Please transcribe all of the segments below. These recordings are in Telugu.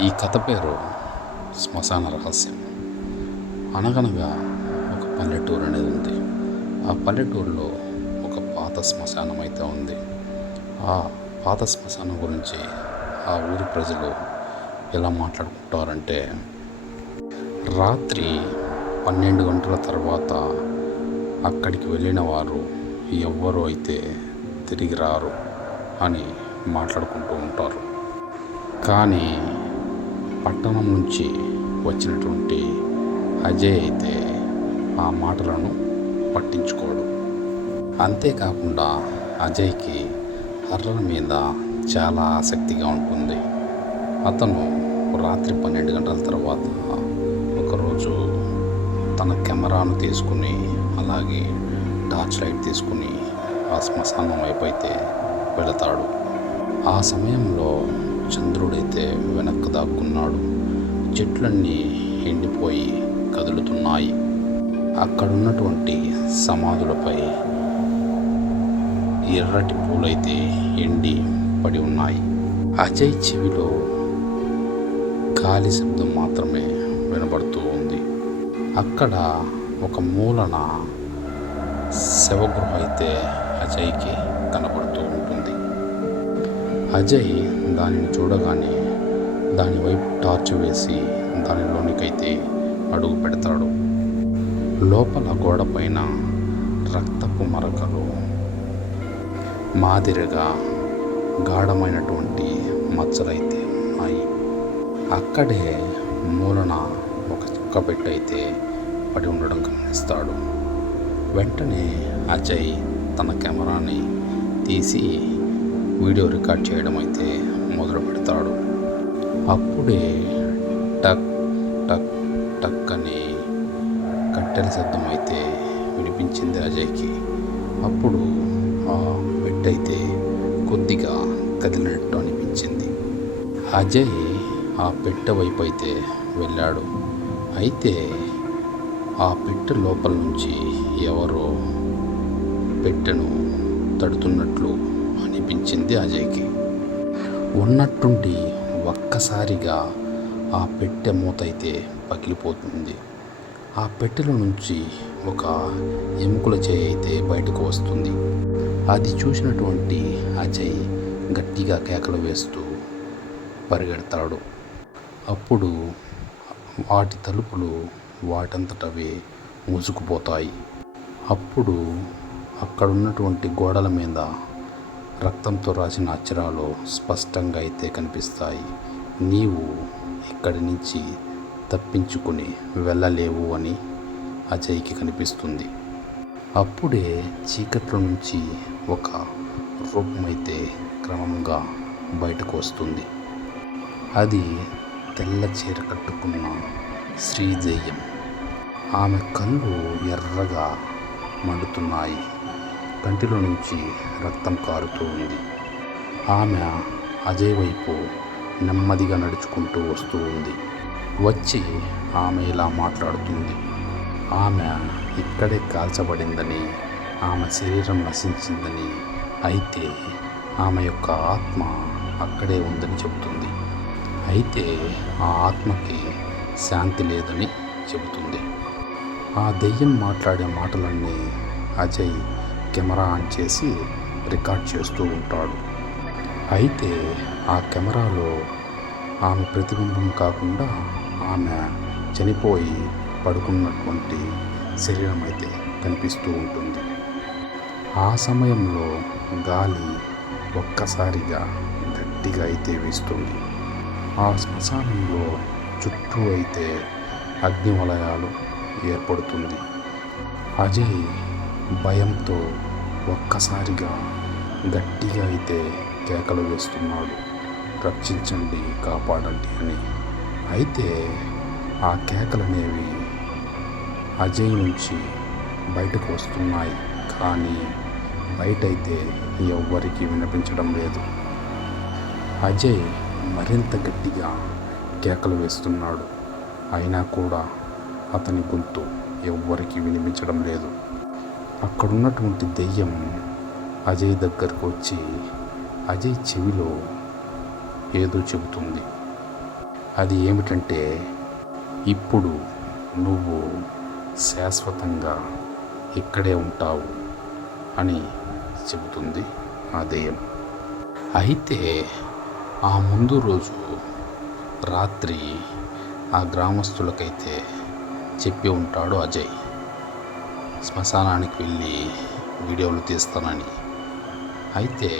ఈ కథ పేరు శ్మశాన రహస్యం. అనగనగా ఒక పల్లెటూరు అనేది ఉంది. ఆ పల్లెటూరులో ఒక పాత శ్మశానం అయితే ఉంది. ఆ పాత శ్మశానం గురించి ఆ ఊరి ప్రజలు ఎలా మాట్లాడుకుంటారంటే, రాత్రి 12 గంటల తర్వాత అక్కడికి వెళ్ళిన వారు ఎవ్వరూ అయితే తిరిగి రారు అని మాట్లాడుకుంటూ ఉంటారు. కానీ పట్టణం నుంచి వచ్చినటువంటి అజయ్ అయితే ఆ మాటలను పట్టించుకోడు. అంతేకాకుండా అజయ్కి హర్రర్ మీద చాలా ఆసక్తిగా ఉంటుంది. అతను రాత్రి 12 గంటల తర్వాత ఒకరోజు తన కెమెరాను తీసుకుని, అలాగే టార్చ్ లైట్ తీసుకుని ఆ శ్మశానం వైపు అయితే వెళతాడు. ఆ సమయంలో చంద్రుడైతే వెనక్కు దాక్కున్నాడు. చెట్లన్నీ ఎండిపోయి కదులుతున్నాయి. అక్కడున్నటువంటి సమాధులపై ఎర్రటి పూలైతే ఎండి పడి ఉన్నాయి. అజయ్ చెవిలో గాలి శబ్దం మాత్రమే వినబడుతూ ఉంది. అక్కడ ఒక మూలన శవగృహ అయితే అజయ్కి కనబడుతూ ఉంటుంది. అజయ్ దానిని చూడగానే దాని వైపు టార్చ్ వేసి దానిలోనికైతే అడుగు పెడతాడు. లోపల గోడ పైన రక్తపు మరకలు మాదిరిగా గాఢమైనటువంటి మచ్చలైతే ఉన్నాయి. అక్కడే మూలన ఒక చుక్క పెట్టయితే పడి ఉండడం గమనిస్తాడు. వెంటనే అజయ్ తన కెమెరాని తీసి వీడియో రికార్డ్ చేయడం అయితే మొదలు పెడతాడు. అప్పుడే టక్ టక్ టక్ అని కట్టెల శబ్దం అయితే వినిపించింది అజయ్కి. అప్పుడు ఆ పెట్టయితే కొద్దిగా కదిలినట్టు అనిపించింది. అజయ్ ఆ పెట్టె వైపు అయితే వెళ్ళాడు. అయితే ఆ పెట్టె లోపల నుంచి ఎవరో పెట్టెను తడుతున్నట్లు అనిపించింది అజయ్కి. ఉన్నట్టుండి ఒక్కసారిగా ఆ పెట్టె మూత అయితే పగిలిపోతుంది. ఆ పెట్టెలో నుంచి ఒక ఎముకల చేయి అయితే బయటకు వస్తుంది. అది చూసినటువంటి అజయ్ గట్టిగా కేకలు వేస్తూ పరిగెడతాడు. అప్పుడు వాటి తలుపులు వాటంతటవే మూసుకుపోతాయి. అప్పుడు అక్కడున్నటువంటి గోడల మీద రక్తంతో రాసిన అక్షరాలు స్పష్టంగా అయితే కనిపిస్తాయి. నీవు ఇక్కడి నుంచి తప్పించుకుని వెళ్ళలేవు అని అజయ్కి కనిపిస్తుంది. అప్పుడే చీకట్లో నుంచి ఒక రూపం అయితే క్రమంగా బయటకు వస్తుంది. అది తెల్ల చీర కట్టుకున్న శ్రీదెయ్యం. ఆమె కళ్ళు ఎర్రగా మండుతున్నాయి. కంటిలో నుంచి రక్తం కారుతూ ఉంది. ఆమె అజయ్ వైపు నెమ్మదిగా నడుచుకుంటూ వస్తూ ఉంది. వచ్చి ఆమె ఇలా మాట్లాడుతుంది. ఆమె ఇక్కడే కాల్చబడిందని, ఆమె శరీరం నశించిందని, అయితే ఆమె యొక్క ఆత్మ అక్కడే ఉందని చెబుతుంది. అయితే ఆ ఆత్మకి శాంతి లేదని చెబుతుంది. ఆ దెయ్యం మాట్లాడే మాటలన్నీ అజయ్ కెమెరా ఆన్ చేసి రికార్డ్ చేస్తూ ఉంటాడు. అయితే ఆ కెమెరాలో ఆమె ప్రతిబింబం కాకుండా ఆమె చనిపోయి పడుకున్నటువంటి శరీరం అయితే కనిపిస్తూ ఉంటుంది. ఆ సమయంలో గాలి ఒక్కసారిగా గట్టిగా అయితే వీస్తుంది. ఆ శ్మశానంలో చుట్టూ అయితే అగ్ని వలయాలు ఏర్పడుతుంది. అజయ్ భయంతో ఒక్కసారిగా గట్టిగా అయితే కేకలు వేస్తున్నాడు, రక్షించండి, కాపాడండి అని. అయితే ఆ కేకలనేవి అజయ్ నుంచి బయటకు వస్తున్నాయి, కానీ బయటైతే ఎవ్వరికీ వినిపించడం లేదు. అజయ్ మరింత గట్టిగా కేకలు వేస్తున్నాడు, అయినా కూడా అతని గొంతు ఎవ్వరికీ వినిపించడం లేదు. అక్కడున్నటువంటి దెయ్యం అజయ్ దగ్గరకు వచ్చి అజయ్ చెవిలో ఏదో చెబుతుంది. అది ఏమిటంటే, ఇప్పుడు నువ్వు శాశ్వతంగా ఇక్కడే ఉంటావు అని చెబుతుంది ఆ దెయ్యం. అయితే ఆ ముందు రోజు రాత్రి ఆ గ్రామస్తులకైతే చెప్పి ఉంటాడు అజయ్, శ్మశానానికి వెళ్ళి వీడియోలు తీస్తానని. అయితే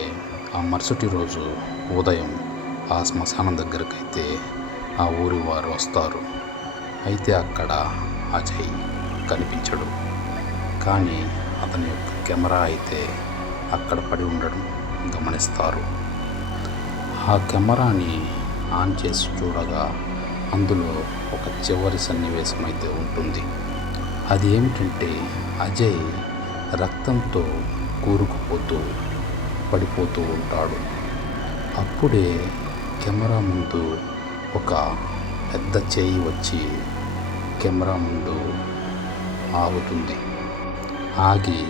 ఆ మరుసటి రోజు ఉదయం ఆ శ్మశానం దగ్గరకైతే ఆ ఊరి వారు వస్తారు. అయితే అక్కడ అజయ్ కనిపించడు, కానీ అతని యొక్క కెమెరా అయితే అక్కడ పడి ఉండడం గమనిస్తారు. ఆ కెమెరాని ఆన్ చేసి చూడగా అందులో ఒక చివరి సన్నివేశం అయితే ఉంటుంది. అది ఏమిటంటే, అజయ్ రక్తంతో కూరుకుపోతూ పడిపోతూ ఉంటాడు. అప్పుడే కెమెరా ముందు ఒక పెద్ద చేయి వచ్చి కెమెరా ముందు ఆగుతుంది. ఆగి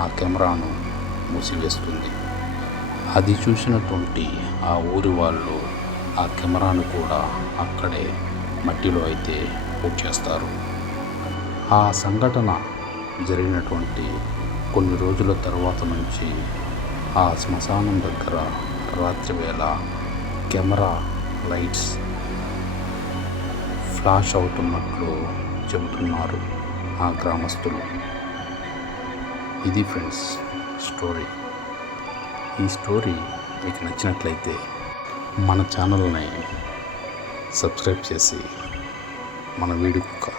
ఆ కెమెరాను మూసివేస్తుంది. అది చూసినటువంటి ఆ ఊరి వాళ్ళు ఆ కెమెరాను కూడా అక్కడే మట్టిలో అయితే పూడ్చేస్తారు. ఆ సంఘటన జరిగినటువంటి కొన్ని రోజుల తర్వాత నుంచి ఆ శ్మశానం దగ్గర రాత్రివేళ కెమెరా లైట్స్ ఫ్లాష్ అవుతున్నట్లు చెబుతున్నారు ఆ గ్రామస్తులు. ఇది ఫ్రెండ్స్ స్టోరీ. ఈ స్టోరీ మీకు నచ్చినట్లయితే మన ఛానల్ని సబ్స్క్రైబ్ చేసి మన వీడియోకి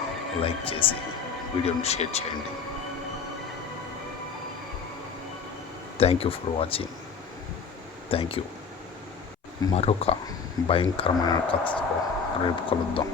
లైక్ చేసి వీడియోని షేర్ చేయండి. Thank you for watching. Thank you. మరొక భయంకరమైన కథతో రేపు కలుద్దాం.